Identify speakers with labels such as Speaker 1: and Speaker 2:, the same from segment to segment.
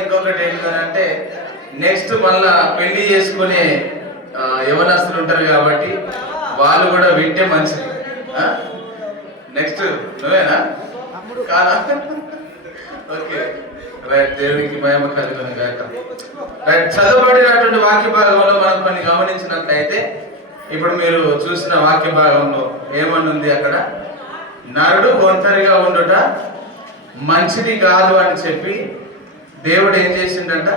Speaker 1: ఇంకొకటి ఏంటంటే నెక్స్ట్ మళ్ళా పెళ్ళి చేసుకునే యవనస్తులు ఉంటారు కాబట్టి వాళ్ళు కూడా వింటే మంచిది. నెక్స్ట్ నువ్వేనా? కాదా? ఓకే. రైట్ దేవునికి మహిమ కలుగును గాక రైట్ చదవబడినటువంటి వాక్య భాగంలో మనం కొన్ని గమనించినట్లయితే ఇప్పుడు మీరు చూసిన వాక్య భాగంలో ఏమనుంది అక్కడ? నరుడు ఒంటరిగా ఉండుట మంచిది కాదు అని చెప్పి దేవుడు ఏం చేసిండంట?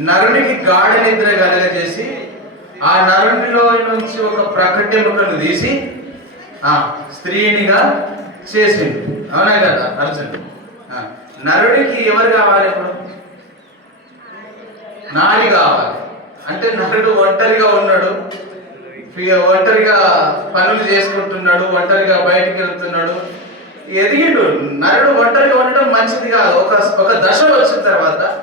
Speaker 1: నరునికి గాఢ నిద్ర కలగజేసి ఆ నరునిలో నుంచి ఒక ప్రకటెముకను తీసి ఆ స్త్రీనిగా చేసిండు. అవునా కదా అర్జున్ నరుడికి ఎవరు కావాలి ఇప్పుడు? నారి కావాలి. అంటే నరుడు ఒంటరిగా ఉన్నాడు. ఇక ఒంటరిగా పనులు చేసుకుంటున్నాడు ఒంటరిగా బయటికి వెళ్తున్నాడు. ఎదిగిండు. నరుడు ఒంటరిగా ఉండటం మంచిది కాదు. ఒక ఒక దశ వచ్చిన తర్వాత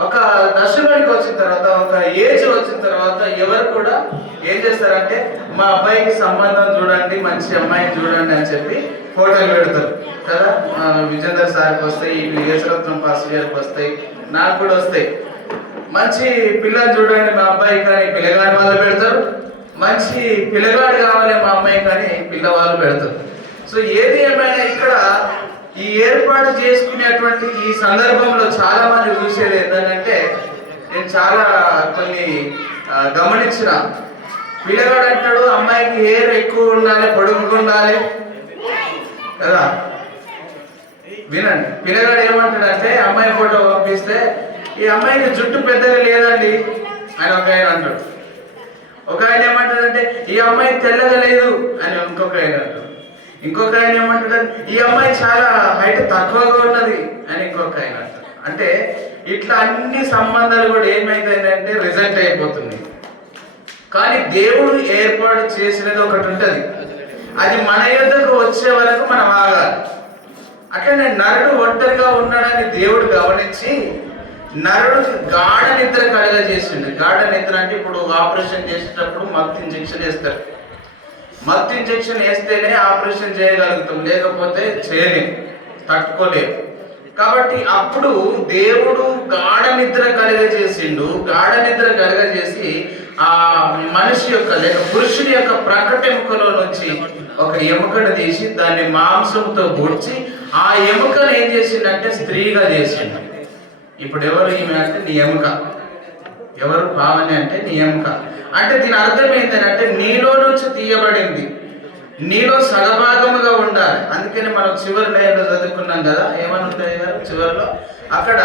Speaker 1: ఒక దశలోనికి వచ్చిన తర్వాత ఒక ఏజ్ వచ్చిన తర్వాత ఎవరు కూడా ఏం చేస్తారంటే మా అబ్బాయికి సంబంధం చూడండి మంచి అమ్మాయిని చూడండి అని చెప్పి ఫోటోలు పెడతారు. కదా? విజేందర్ సార్కి వస్తాయి యశరత్నం పాస్ గారికి వస్తాయి నాకు కూడా వస్తాయి. మంచి పిల్లని చూడండి మా అబ్బాయి కానీ పిల్లగాడి వాళ్ళు పెడతారు. మంచి పిల్లగాడు కావాలి మా అమ్మాయి కానీ పిల్లవాళ్ళు పెడతారు. సో ఏది ఏమైనా ఇక్కడ ఈ ఏర్పాటు చేసుకునేటువంటి ఈ సందర్భంలో చాలా మంది చూసేది ఏంటంటే నేను చాలా కొన్ని గమనించిన. పిల్లగాడు అంటాడు అమ్మాయికి హెయిర్ ఎక్కువ ఉండాలి పొడుగు ఉండాలి. కదా? వినండి. పిల్లగాడు ఏమంటాడంటే అమ్మాయి ఫోటో పంపిస్తే ఈ అమ్మాయికి జుట్టు పెద్దగా లేదండి. అని ఒక ఆయన అంటాడు. ఒక ఆయన ఏమంటాడంటే ఈ అమ్మాయి తెల్లగా లేదు. అని ఇంకొక ఆయన అంటాడు. ఇంకొక ఆయన ఏమంటాడు ఈ అమ్మాయి చాలా హైట్ తక్కువగా ఉన్నది అని ఇంకొక ఆయన అంటారు. అంటే ఇట్లా అన్ని సంబంధాలు కూడా ఏమైందంటే రిజల్ట్ అయిపోతుంది. కానీ దేవుడు ఏర్పాటు చేసినది ఒకటి ఉంటుంది. అది మన యొద్దకు వచ్చే వరకు మనం ఆగాలి. అట్లనే నరుడు ఒంటరిగా ఉన్నాడని దేవుడు గమనించి నరుడు గాఢ నిద్ర కలగజేసిండు. గాఢ నిద్ర అంటే ఇప్పుడు ఆపరేషన్ చేసేటప్పుడు మత్తు ఇంజెక్షన్ వేస్తారు. మత్తు ఇంజెక్షన్ వేస్తేనే ఆపరేషన్ చేయగలుగుతాం లేకపోతే చేయలేం తట్టుకోలేం. కాబట్టి అప్పుడు దేవుడు గాఢ నిద్ర కలగజేసిండు. గాఢ నిద్ర కలగజేసి ఆ మనిషి యొక్క లేక పురుషుని యొక్క ప్రకటెముకలో నుంచి ఒక ఎముకను తీసి దాన్ని మాంసంతో పూడ్చి ఆ ఎముకను ఏం చేసిండంటే స్త్రీగా చేసిండు. ఇప్పుడు ఎవరు ఈమె అంటే నీ ఎముక. ఎవరు భావన అంటే నీ ఎముక అంటే దీని అర్థం ఏంటంటే నీలో నుంచి తీయబడింది. నీలో సగభాగముగా ఉండాలి. అందుకని మనం చివరి లైన్లో చదువుకున్నాం కదా ఏమనుంటాయి గారు చివరిలో అక్కడ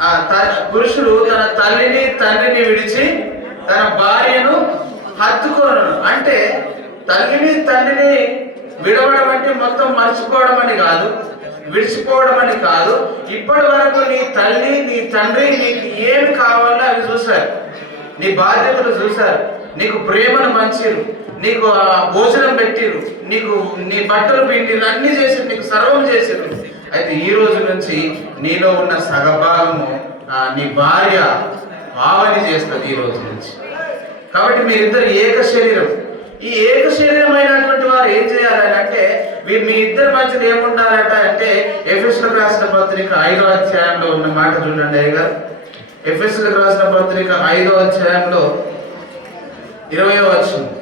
Speaker 1: ఆ త- పురుషుడు తన తల్లిని తండ్రిని విడిచి తన భార్యను హత్తుకోను అంటే తల్లిని తండ్రిని విడవడం అంటే మొత్తం మర్చిపోవడం అని కాదు. విడిచిపోవడం అని కాదు ఇప్పటి వరకు నీ తల్లి నీ తండ్రి నీకు ఏం కావాలో అవి చూశారు. నీ బాధ్యతలు చూశారు. నీకు ప్రేమను మంచిరు. నీకు భోజనం పెట్టిరు. నీకు నీ బట్టలు పిండిరు. అన్ని చేసి నీకు సర్వం చేసిరు. అయితే ఈ రోజు నుంచి నీలో ఉన్న సగభాగము నీ భార్య భావని చేస్తుంది ఈ రోజు నుంచి. కాబట్టి మీరిద్దరు ఏక శరీరం ఈ ఏక శరీరమైనటువంటి వారు ఏం చేయాలని అంటే మీ- మీ ఇద్దరి మధ్యలో ఏముండాలట అంటే ఎఫ్ఎస్లకు రాసిన పత్రిక ఐదో అధ్యాయంలో ఉన్న మాట చూడండి అయ్య గారు ఎఫ్ఎస్లకు రాసిన పత్రిక ఐదో అధ్యాయంలో ఇరవయో వచ్చింది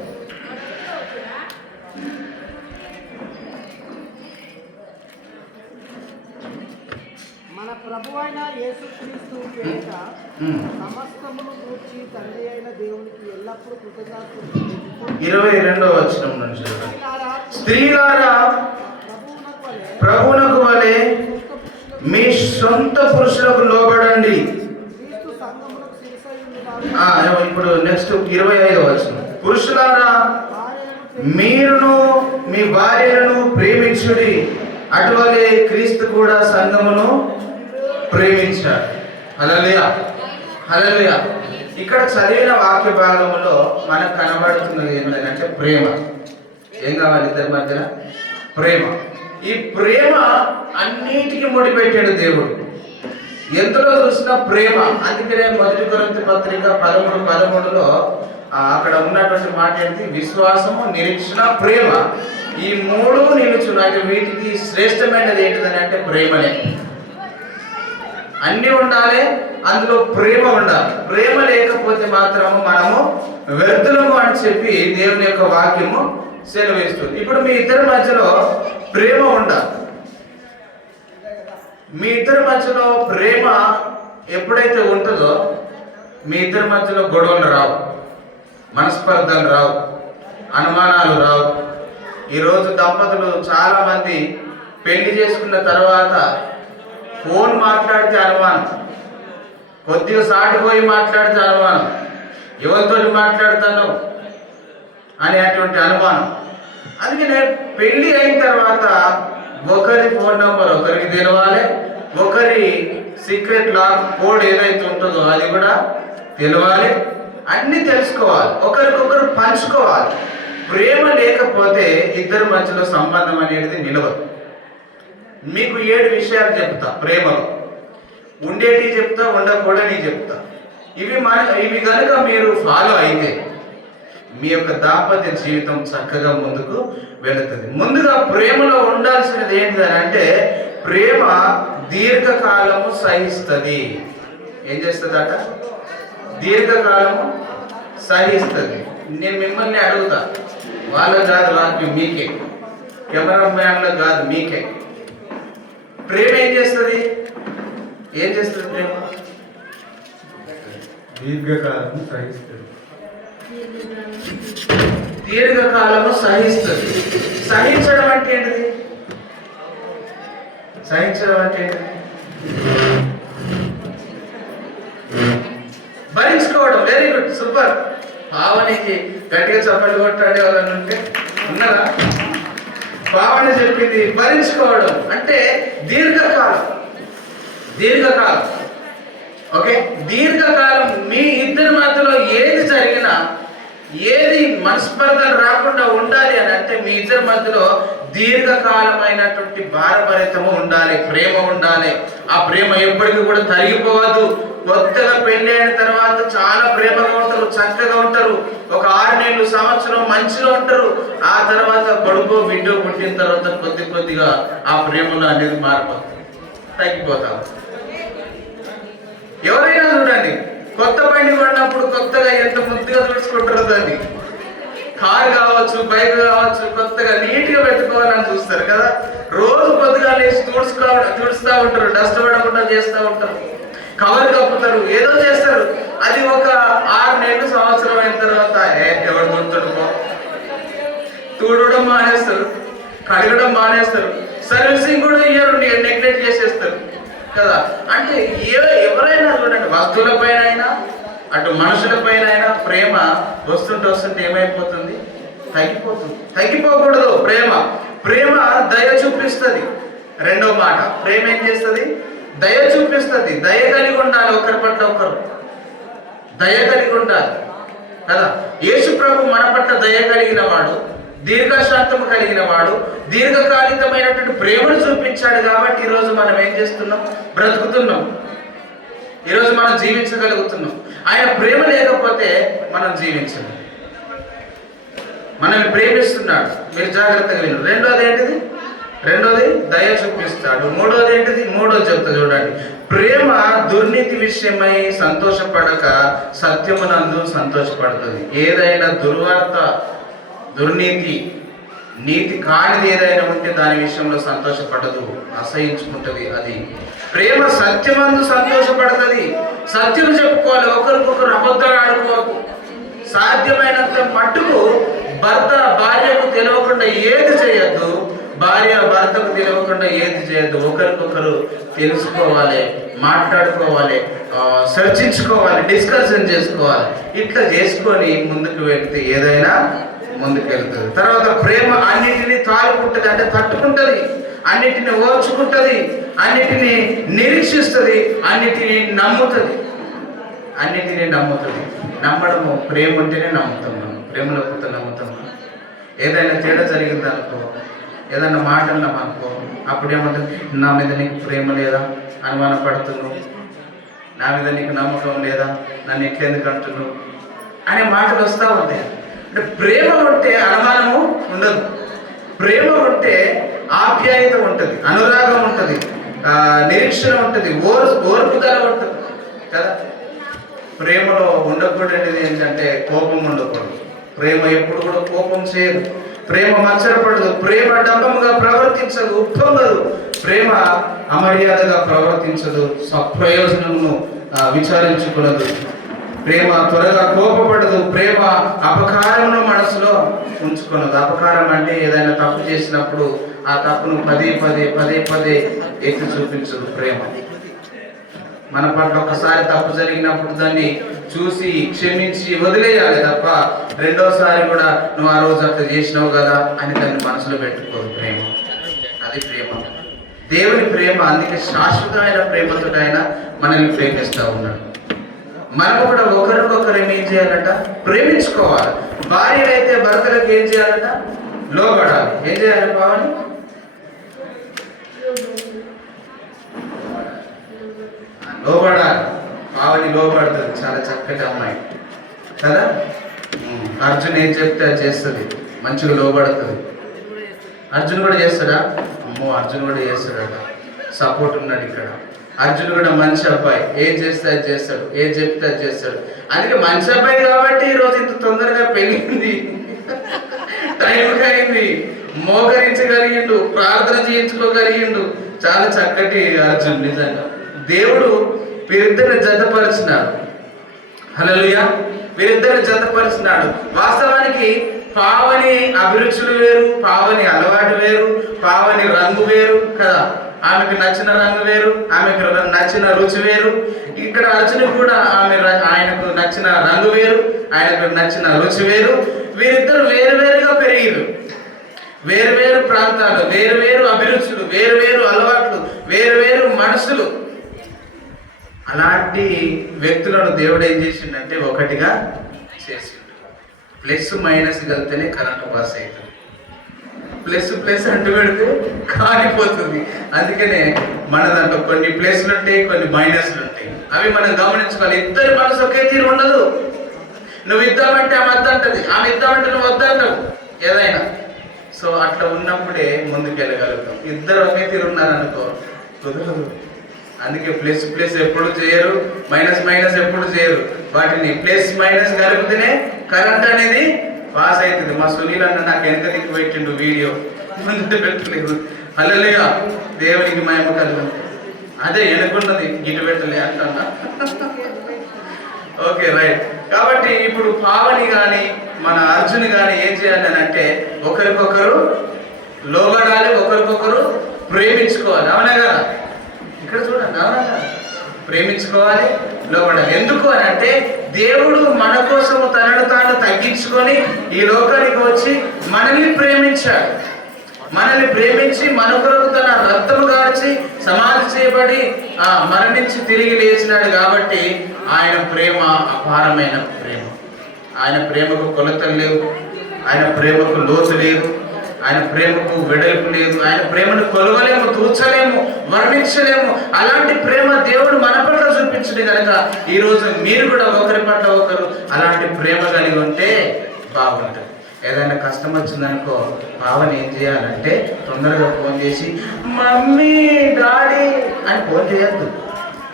Speaker 2: మన ప్రభు అయిన యేసుక్రీస్తు పేరిట
Speaker 1: ఉమ్.
Speaker 2: సమస్తమును కూర్చి తండ్రి అయిన దేవునికి ఎల్లప్పుడూ కృతజ్ఞతలు
Speaker 1: ఇరవై రెండో వచనం నుంచి.
Speaker 2: స్త్రీలారా, ప్రభువునకు వలె
Speaker 1: మీ సొంత పురుషులకు లోబడండి ఇప్పుడు నెక్స్ట్ ఇరవై ఐదో వచనం పురుషులారా మీరును మీ భార్యలను ప్రేమించుడి అటువలే క్రీస్తు కూడా సంఘమును ప్రేమించాడు హల్లెలూయా. హల్లెలూయా. ఇక్కడ చదివిన వాక్య భాగంలో మనకు కనబడుతున్నది ఏంటంటే ప్రేమ. ఏం కావాలి ఇద్దరి మధ్యన? ప్రేమ. ఈ ప్రేమ అన్నిటికీ ముడిపెట్టాడు దేవుడు. ఎంతలో చూసినా ప్రేమ? అందుకనే మొదటి కొరింథీ పత్రిక పదమూడు పదమూడులో అక్కడ ఉన్నటువంటి మాట ఏంటి? విశ్వాసము నిరీక్షణ ప్రేమ. ఈ మూడు నిలుచున్నాయి. వీటికి శ్రేష్టమైనది ఏంటిదని అంటే ప్రేమనే. అన్నీ ఉండాలి అందులో ప్రేమ ఉండాలి. ప్రేమ లేకపోతే మాత్రము మనము వ్యర్థులము అని చెప్పి దేవుని యొక్క వాక్యము సెలవేస్తుంది. ఇప్పుడు మీ ఇద్దరి మధ్యలో ప్రేమ ఉండాలి. మీ ఇద్దరి మధ్యలో ప్రేమ ఎప్పుడైతే ఉంటుందో మీ ఇద్దరి మధ్యలో గొడవలు రావు మనస్పర్ధలు రావు అనుమానాలు రావు. ఈరోజు దంపతులు చాలామంది పెళ్ళి చేసుకున్న తర్వాత ఫోన్ మాట్లాడితే అనుమానం. కొద్దిగా సాటిపోయి మాట్లాడితే అనుమానం. ఎవరితో మాట్లాడతాను అనేటువంటి అనుమానం. అందుకనే పెళ్ళి అయిన తర్వాత ఒకరి ఫోన్ నంబర్ ఒకరికి తెలవాలి ఒకరి సీక్రెట్ లాక్ కోడ్ ఏదైతే ఉంటుందో అది కూడా తెలవాలి అన్నీ తెలుసుకోవాలి ఒకరికొకరు పంచుకోవాలి. ప్రేమ లేకపోతే ఇద్దరి మధ్యలో సంబంధం అనేది నిలవదు. మీకు ఏడు విషయాలు చెప్తా ప్రేమలో. ఉండేటి చెప్తా ఉండకూడని చెప్తా. ఇవి మన ఇవి కనుక మీరు ఫాలో అయితే మీ యొక్క దాంపత్య జీవితం చక్కగా ముందుకు వెళుతుంది. ముందుగా ప్రేమలో ఉండాల్సినది ఏంటి అని అంటే ప్రేమ దీర్ఘకాలము సహిస్తుంది. ఏం చేస్తుందట? దీర్ఘకాలము సహిస్తుంది. నేను మిమ్మల్ని అడుగుతా. వాళ్ళకు కాదు వాక్యం మీకే. కెమెరా మ్యాన్లకు కాదు మీకే. ప్రేమ ఏం చేస్తుంది? ఏం చేస్తుంది ప్రేమ?
Speaker 3: దీర్ఘకాలం సహిస్తుంది.
Speaker 1: దీర్ఘకాలము సహిస్తుంది. సహించడం అంటే ఏంటిది? సహించడం అంటే ఏంటిది? భరించుకోవడం. వెరీ గుడ్ సూపర్ పావనికి గట్టిగా చప్పట్లు కొట్టాడే వాళ్ళని ఉంటే ఉన్నారా పావని చెప్పింది భరించుకోవడం అంటే దీర్ఘకాలం. దీర్ఘకాలం. ఓకే? దీర్ఘకాలం మీ ఇద్దరి మధ్యలో ఏది జరిగినా ఏది మనస్పర్ధలు రాకుండా ఉండాలి అని అంటే మీ ఇద్దరి మధ్యలో దీర్ఘకాలమైనటువంటి భారభరితము ఉండాలి ప్రేమ ఉండాలి. ఆ ప్రేమ ఎప్పటికీ కూడా తరిగిపోవద్దు. కొత్తగా పెళ్ళి అయిన తర్వాత చాలా ప్రేమగా ఉంటారు చక్కగా ఉంటారు. ఒక ఆరు నెలలు సంవత్సరం మంచిగా ఉంటారు. ఆ తర్వాత కొడుకు బిడ్డ పుట్టిన తర్వాత కొద్ది కొద్దిగా ఆ ప్రేమలో అనేది మారిపోతుంది. తగ్గిపోతాం. ఎవరైనా చూడండి కొత్త బండి కొన్నప్పుడు కొత్తగా ఎంత ముద్దుగా చూసుకుంటారు దాన్ని. కార్ కావచ్చు బైక్ కావచ్చు కొత్తగా నీట్గా పెట్టుకోవాలని చూస్తారు కదా. రోజు కొద్దిగా లేచి తుడుచుకో తుడుస్తూ ఉంటారు డస్ట్ పడకుండా చేస్తూ ఉంటారు. కవర్ కప్పుతారు ఏదో చేస్తారు. అది ఒక ఆరు నెలలు సంవత్సరం అయిన తర్వాత ఏ ఎవరు తుడుతాడు తూడడం మానేస్తారు కడగడం మానేస్తారు సర్వీసింగ్ కూడా ఇయ్యరు నెగ్లెక్ట్ చేసేస్తారు కదా? అంటే ఏ ఎవరైనా చూడండి వస్తువులపైన అయినా అటు మనుషులపైన అయినా ప్రేమ వస్తుంటే వస్తుంటే ఏమైపోతుంది? తగ్గిపోతుంది. తగ్గిపోకూడదు ప్రేమ. ప్రేమ దయ చూపిస్తుంది. రెండో మాట ప్రేమ ఏం చేస్తుంది? దయ చూపిస్తుంది. దయ కలిగి ఉండాలి ఒకరి పట్ల ఒకరు. దయ కలిగి ఉండాలి. కదా? యేసు ప్రభు మన పట్ల దయ కలిగిన వాడు దీర్ఘశాంతము కలిగిన వాడు దీర్ఘకాలికమైనటువంటి ప్రేమను చూపించాడు కాబట్టి ఈరోజు మనం ఏం చేస్తున్నాం? బ్రతుకుతున్నాం. ఈరోజు మనం జీవించగలుగుతున్నాం. ఆయన ప్రేమ లేకపోతే మనం జీవించలేం. మనల్ని ప్రేమిస్తున్నాడు. మీరు జాగ్రత్తగా విను రెండోది ఏంటిది? రెండోది దయ చూపిస్తాడు. మూడోది ఏంటిది? మూడో చెప్తా చూడండి. ప్రేమ దుర్నీతి విషయమై సంతోషపడక సత్యమునందు సంతోషపడుతుంది. ఏదైనా దుర్వార్త దుర్నీతి నీతి కానిది ఏదైనా ఉంటే దాని విషయంలో సంతోషపడదు అసహించుకుంటది అది. ప్రేమ సత్యమందు సంతోషపడుతుంది. సత్యం చెప్పుకోవాలి. ఒకరికొకరు అబద్ధాలు ఆడుకోవద్దు. సాధ్యమైనంత మట్టుకు భర్త భార్యకు తెలియకుండా ఏది చేయొద్దు. భార్య భర్తకు తెలియకుండా ఏది చేయదు ఒకరికొకరు తెలుసుకోవాలి మాట్లాడుకోవాలి చర్చించుకోవాలి డిస్కషన్ చేసుకోవాలి. ఇట్లా చేసుకొని ముందుకు వెళ్తే ఏదైనా ముందుకు వెళ్తుంది. తర్వాత ప్రేమ అన్నిటినీ తాలుకుంటుంది అంటే తట్టుకుంటుంది. అన్నిటిని ఓర్చుకుంటుంది. అన్నిటిని నిరీక్షిస్తుంది. అన్నిటిని నమ్ముతుంది. అన్నిటినీ నమ్ముతుంది. నమ్మడము ప్రేమ ఉంటేనే నమ్ముతాం మనం. ప్రేమ లేకపోతే నమ్ముతాం ఏదైనా తేడా జరిగింది ఏదన్నా ఏదైనా మాట అన్నాం అనుకో అప్పుడు ఏమంటుంది నా మీద నీకు ప్రేమ లేదా? అనుమానం పడుతున్నావు నా మీద నీకు నమ్మకం లేదా? నన్ను ఎట్లెందుకు అంటున్నావు? అనే మాటలు వస్తూ ఉంటాయి. అంటే ప్రేమ ఉంటే అనుమానము ఉండదు. ప్రేమ ఉంటే ఆప్యాయత ఉంటుంది అనురాగం ఉంటుంది నిరీక్షణ ఉంటుంది ఓర్ ఓర్పుదల ఉంటుంది కదా? ప్రేమలో ఉండకూడనిది ఏంటంటే కోపం ఉండకూడదు. ప్రేమ ఎప్పుడు కూడా కోపం చేయదు. ప్రేమ మచ్చరపడదు. ప్రేమ డబ్బముగా ప్రవర్తించదు ఉప్పొంగదు. ప్రేమ అమర్యాదగా ప్రవర్తించదు. సప్రయోజనమును విచారించకూడదు ప్రేమ త్వరగా కోపపడదు. ప్రేమ అపకారమును మనసులో ఉంచుకున్నది అపకారం అంటే ఏదైనా తప్పు చేసినప్పుడు ఆ తప్పును పదే పదే పదే పదే ఎత్తి చూపించదు ప్రేమ. మన పట్ల ఒకసారి తప్పు జరిగినప్పుడు దాన్ని చూసి క్షమించి వదిలేయాలి తప్ప రెండోసారి కూడా నువ్వు ఆ రోజు అట్లా చేసినావు కదా అని దాన్ని మనసులో పెట్టుకోదు ప్రేమ. అది ప్రేమ. దేవుని ప్రేమ అందుకే శాశ్వతమైన ప్రేమతో ఆయన మనల్ని ప్రేమిస్తూ ఉన్నాడు. మనం కూడా ఒకరికొకరు ఏం చేయాలంట? ప్రేమించుకోవాలి. భార్యలైతే భర్తలకు ఏం చేయాలంట? లోబడాలి. ఏం చేయాలి భావని లోబడాలి. ఆవిడ లోపడుతుంది. చాలా చక్కటి అమ్మాయి. కదా? అర్జున్ ఏం చెప్తే అది చేస్తుంది. మంచిగా లోపడుతుంది. అర్జున్ కూడా చేస్తాడా? అమ్మో అర్జున్ కూడా చేస్తాడట సపోర్ట్ ఉన్నాడు ఇక్కడ. అర్జున్ కూడా మంచి అబ్బాయి. ఏం చేస్తే అది చేస్తాడు. ఏం చెప్తే అది చేస్తాడు. అందుకే మంచి అబ్బాయి కాబట్టి ఈ రోజు ఇంత తొందరగా పెళ్ళింది. టైంకి అయింది. మోకరించగలిగిండు. ప్రార్థన చేయించుకోగలిగిండు. చాలా చక్కటి అర్జున్ నిజంగా. దేవుడు వీరిద్దరిని జతపరిచినాడు. హల్లెలూయా. వీరిద్దరిని జతపరిచినాడు. వాస్తవానికి పావని అభిరుచులు వేరు పావని అలవాటు వేరు పావని రంగు వేరు కదా. ఆమెకు నచ్చిన రంగు వేరు ఆమెకు నచ్చిన రుచి వేరు. ఇక్కడ అర్జును కూడా ఆమె ఆయనకు నచ్చిన రంగు వేరు ఆయనకు నచ్చిన రుచి వేరు. వీరిద్దరు వేరు వేరుగా పెరిగిరు వేరు వేరు ప్రాంతాలు వేరు వేరు అభిరుచులు వేరు వేరు అలవాట్లు వేరు వేరు మనసులు. అలాంటి వ్యక్తులను దేవుడు ఏం చేసిండంటే ఒకటిగా చేసిండు. ప్లస్ మైనస్ కలితేనే కరెంట్ పాస్ అవుతుంది. ప్లస్ ప్లస్ అంటూ పెడితే కాలిపోతుంది. అందుకనే మన దాంట్లో కొన్ని ప్లస్లు ఉంటాయి కొన్ని మైనస్లు ఉంటాయి. అవి మనం గమనించుకోవాలి. ఇద్దరి మనసు ఒకే తీరు ఉండదు. నువ్వు ఇద్దామంటే ఆమె వద్దంటది. ఆమె ఇద్దామంటే నువ్వు వద్దంటావు. ఏదైనా. సో అట్లా ఉన్నప్పుడే ముందుకు వెళ్ళగలుగుతాం ఇద్దరు ఒకే తీరు ఉన్నారనుకో. కుదరదు. అందుకే ప్లస్ ప్లస్ ఎప్పుడు చేయరు మైనస్ మైనస్ ఎప్పుడు చేయరు. వాటిని ప్లస్ మైనస్ కలిపితేనే కరెంట్ అనేది పాస్ అవుతుంది. మా సునీల్ అన్న నాకు ఎంత దిక్కు పెట్టిండు వీడియో. ముందు పెట్టలేదు. అల్లలేగా దేవునికి మహిమ కలుగు. అదే వెనుకున్నది గిటు పెట్టలే అంటున్నా ఓకే రైట్. కాబట్టి ఇప్పుడు పావని కానీ మన అర్జున్ కానీ ఏం చేయాలి అని అంటే ఒకరికొకరు లోబడాలి ఒకరికొకరు ప్రేమించుకోవాలి. అవునా కదా? ఇక్కడ చూడండి అవునా? ప్రేమించుకోవాలి లోపడాలి ఎందుకు అని అంటే దేవుడు మన కోసం తనను తాను తగ్గించుకొని ఈ లోకానికి వచ్చి మనల్ని ప్రేమించాడు. మనల్ని ప్రేమించి మన కొరకు తన రక్తము గార్చి సమాధి చేయబడి ఆ మరణించి తిరిగి లేచినాడు కాబట్టి ఆయన ప్రేమ అపారమైన ప్రేమ. ఆయన ప్రేమకు కొలతలు లేవు. ఆయన ప్రేమకు లోతు లేదు ఆయన ప్రేమకు వెడల్పు లేదు. ఆయన ప్రేమను కొలవలేము తూచలేము వర్ణించలేము. అలాంటి ప్రేమ దేవుడు మన పట్ల చూపించడు కనుక ఈ రోజు మీరు కూడా ఒకరి పట్ల ఒకరు అలాంటి ప్రేమ కలిగి ఉంటే బాగుంటుంది. ఏదైనా కష్టం వచ్చిందనుకో భావన ఏం చేయాలంటే తొందరగా ఫోన్ చేసి మమ్మీ డాడీ అని ఫోన్ చేయొద్దు.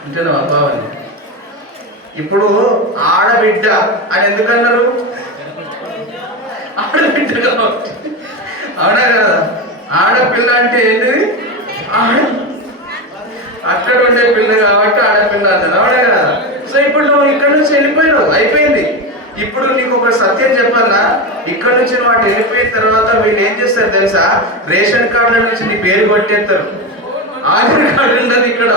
Speaker 1: అంటున్నావా పావని? ఇప్పుడు ఆడబిడ్డ అని ఎందుకన్నారు ఆడబిడ్డ కాబట్టి అవునా కదా. ఆడపిల్ల అంటే ఏంటిది? అక్కడ ఉండే పిల్ల కాబట్టి ఆడపిల్ల అన్నారు అవునా కదా. సో ఇప్పుడు నువ్వు ఇక్కడ నుంచి వెళ్ళిపోయావు అయిపోయింది. ఇప్పుడు నీకు ఒక సత్యం చెప్పాలా? ఇక్కడ నుంచి నువ్వు అటు వెళ్ళిపోయిన తర్వాత వీళ్ళు ఏం చేస్తారు తెలుసా? రేషన్ కార్డుల నుంచి నీ పేరు కొట్టేస్తారు. ఆధార్ కార్డు ఉండదు ఇక్కడ.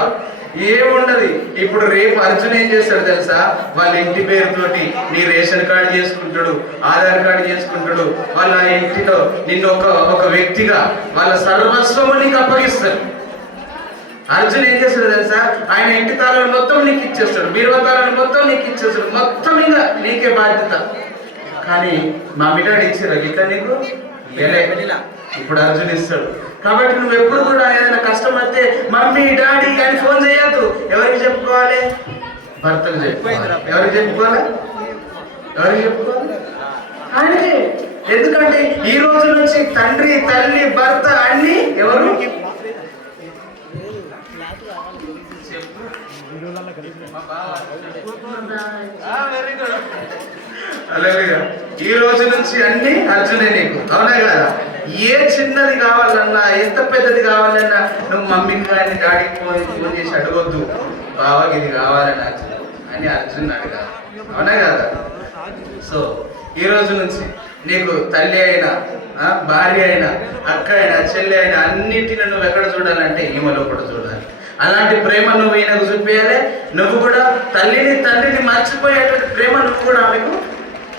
Speaker 1: ఏముండదు. ఇప్పుడు రేపు అర్జున్ ఏం చేస్తాడు తెలుసా? వాళ్ళ ఇంటి పేరుతోటి నీ రేషన్ కార్డు చేసుకుంటాడు ఆధార్ కార్డు చేసుకుంటాడు. వాళ్ళ ఇంటిలో నిన్ను ఒక ఒక వ్యక్తిగా వాళ్ళ సర్వస్వము నీకు అప్పగిస్తారు అర్జున్ ఏం చేస్తాడు తెలుసా? ఆయన ఇంటి తాళాలు మొత్తం నీకు ఇచ్చేస్తాడు. బీరువా తాళాలు మొత్తం నీకు ఇచ్చేస్తాడు. మొత్తం ఇంకా నీకే బాధ్యత. కానీ మా మిడాడు ఇచ్చారు గిట్ట నీకు? ఇప్పుడు అర్జున్ ఇస్తాడు. కాబట్టి నువ్వు ఎప్పుడు కూడా ఏదైనా కష్టం వస్తే మమ్మీ డాడీ అని ఫోన్ చేయొద్దు. ఎవరికి చెప్పుకోవాలి? భర్తకు చెప్పుకోవాలి. ఎవరికి చెప్పుకోవాలి? ఎవరికి చెప్పుకోవాలి? ఆయనకి. ఎందుకంటే ఈ రోజు నుంచి తండ్రి తల్లి భర్త అన్ని ఎవరు? ఈ రోజు నుంచి అన్ని అర్జునే నీకు. అవునా కదా? ఏ చిన్నది కావాలన్నా ఎంత పెద్దది కావాలన్నా నువ్వు మమ్మీకి కానీ డాడీకి ఫోన్ ఫోన్ చేసి అడగొద్దు. బావకి ఇది కావాలని అర్జున్ అని అర్జున్ అడగాలి. అవునా కదా? సో ఈ రోజు నుంచి నీకు తల్లి అయినా ఆ, భార్య అయినా అక్క అయినా చెల్లి అయినా అన్నిటిని నువ్వు ఎక్కడ చూడాలంటే ఈమెలో కూడా చూడాలి. అలాంటి ప్రేమ నువ్వు ఈయనకు చూపించాలి నువ్వు కూడా తల్లిని తండ్రిని మర్చిపోయేటువంటి ప్రేమ నువ్వు కూడా ఆమెకు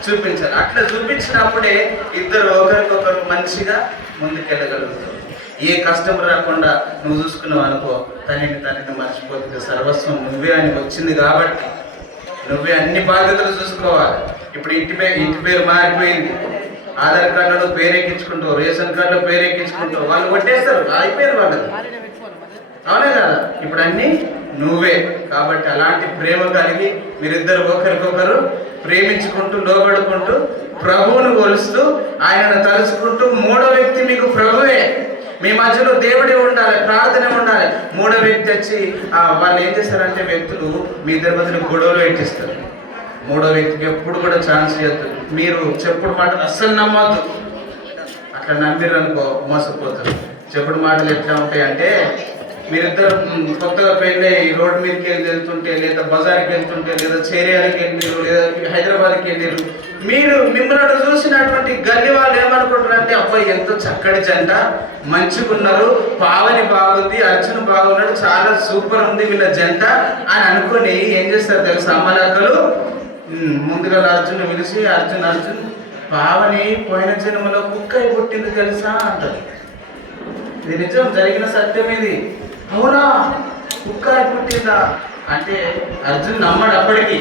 Speaker 1: చూపించాలి అట్లా చూపించినప్పుడే ఇద్దరు ఒకరికొకరు మంచిగా ముందుకెళ్ళగలుగుతారు. ఏ కష్టం రాకుండా నువ్వు చూసుకున్నావు అనుకో తనని తనని మర్చిపోతుంది సర్వస్వం నువ్వే అని వచ్చింది కాబట్టి నువ్వే అన్ని బాధ్యతలు చూసుకోవాలి. ఇప్పుడు ఇంటి పేరు ఇంటి పేరు మారిపోయింది. ఆధార్ కార్డులో పేరెక్కించుకుంటావు రేషన్ కార్డులో పేరెక్కించుకుంటావు వాళ్ళు కొట్టేస్తారు అయిపోయారు వాళ్ళు అవునా కదా? ఇప్పుడు అన్నీ నువ్వే. కాబట్టి అలాంటి ప్రేమ కలిగి మీరిద్దరు ఒకరికొకరు ప్రేమించుకుంటూ లోబడుకుంటూ ప్రభువును కొలుస్తూ ఆయనను తలుచుకుంటూ మూడో వ్యక్తి మీకు ప్రభువే. మీ మధ్యలో దేవుడే ఉండాలి ప్రార్థన ఉండాలి. మూడో వ్యక్తి వచ్చి వాళ్ళు ఏం చేస్తారంటే వ్యక్తులు మీ ఇద్దరి మధ్యలో గొడవలు పెట్టిస్తారు. మూడో వ్యక్తికి ఎప్పుడు కూడా ఛాన్స్ ఇవ్వద్దు. మీరు చెప్పుడు మాటలు అస్సలు నమ్మద్దు. అట్లా నమ్మిరనుకో మోసపోతారు. చెప్పుడు మాటలు ఎట్లా ఉంటాయి అంటే మీరిద్దరు కొత్తగా పెళ్ళి రోడ్డు మీదకి వెళ్ళి వెళ్తుంటే లేదా బజార్కి వెళ్తుంటే లేదా చేరియాలకి వెళ్ళిరు లేదా హైదరాబాద్కి వెళ్ళిరు మీరు మిమ్మల్ని చూసినటువంటి గల్లి వాళ్ళు ఏమనుకుంటారంటే అబ్బాయి ఎంతో చక్కటి జంట మంచిగా ఉన్నారు పావని బాగుంది అర్జున్ బాగున్నాడు చాలా సూపర్ ఉంది వీళ్ళ జంట అని అనుకొని ఏం చేస్తారు తెలుసు అమ్మలక్కలు? ముందుగా అర్జున్ పిలిచి అర్జున్ అర్జున్ పావని పోయిన జన్మలో కుక్క పుట్టింది తెలుసా అంటారు ఇది నిజం జరిగిన సత్యం ఇది. అవునా? కుక్కర పుట్టిందా? అంటే అర్జున్ నమ్మడు అప్పటికి.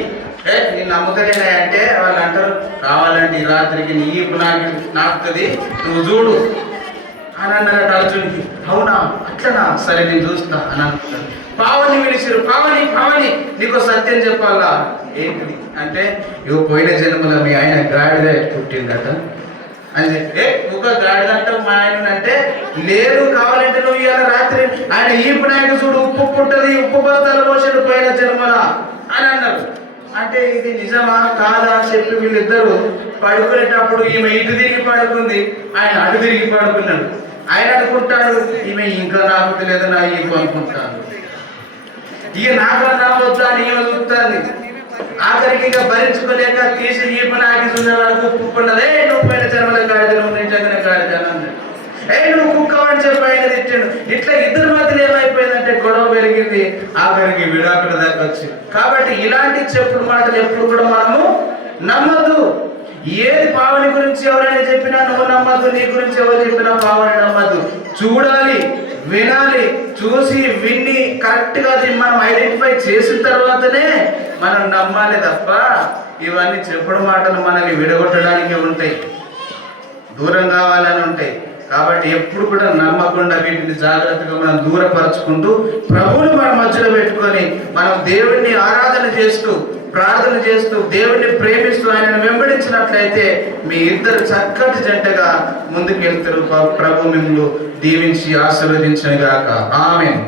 Speaker 1: ఏ నేను నమ్మకలేనా అంటే వాళ్ళు అంటారు కావాలంటే ఈ రాత్రికి నీ నాకు నాకుతుంది నువ్వు చూడు అని అన్నారట అర్జున్కి. అవునా? అట్లనా? సరే నేను చూస్తా అని అనుకుంటాను పావని పిలిచిరు పావని పావని నీకు సత్యం చెప్పాలా? ఏంటిది? అంటే ఇవి పోయిన జన్మలో మీ ఆయన గాడిద పుట్టిందట. అని చెప్పి ఏ ఒక గాడిద అంటావు మా ఆయన అంటే లేదు కావాలంటే నువ్వు ఇవాళ రాత్రి. ఆయన ఈపు నాయకు చూడు ఉప్పు పుట్టది ఉప్పు బస్తాలు పోసాడు పైన జన్మల అని అన్నారు. అంటే ఇది నిజమా కాదా అని చెప్పి వీళ్ళిద్దరు పడుకునేటప్పుడు ఈమె ఇటు తిరిగి పడుకుంది ఆయన అటు తిరిగి పడుకున్నాడు. ఆయన అనుకుంటాడు ఈమె ఇంకా నాకు లేదు నా ఈపు అనుకుంటాను. ఇక నాకు రావద్దా అని ఈమె చూస్తాను ఆఖరికి ఇక భరించుకోలేక తీసి ఈపు నాకి వరకు ఉప్పుకున్నదే నువ్వు పైన జన్మల గాడిద నువ్వు నిజంగానే గాడిద అన్నాడు. ఏ నువ్వు కుక్క అని చెప్పి ఆయన తిట్టాడు ఇట్లా ఇద్దరి మధ్యలో ఏమైపోయిందంటే గొడవ పెరిగింది. ఆఖరికి విడాకుల దాకా వచ్చింది కాబట్టి ఇలాంటి చెప్పుడు మాటలు ఎప్పుడు కూడా మనము నమ్మద్దు. ఏది పావని గురించి ఎవరైనా చెప్పినా నువ్వు నమ్మద్దు నీ గురించి ఎవరు చెప్పినా పావని నమ్మద్దు. చూడాలి వినాలి చూసి విని కరెక్ట్గా అది మనం ఐడెంటిఫై చేసిన తర్వాతనే మనం నమ్మాలి తప్ప ఇవన్నీ చెప్పుడు మాటలు మనల్ని విడగొట్టడానికి ఉంటాయి. దూరం కావాలని ఉంటాయి. కాబట్టి ఎప్పుడు కూడా నమ్మకుండా వీటిని జాగ్రత్తగా మనం దూరపరచుకుంటూ ప్రభువుని మన మధ్యలో పెట్టుకొని మనం దేవుణ్ణి ఆరాధన చేస్తూ ప్రార్థన చేస్తూ దేవుణ్ణి ప్రేమిస్తూ ఆయనను వెంబడించినట్లయితే మీ ఇద్దరు చక్కటి జంటగా ముందుకు వెళ్తారు ప్రభు మిమ్మల్ని దీవించి ఆశీర్వదించను గాక ఆమెను.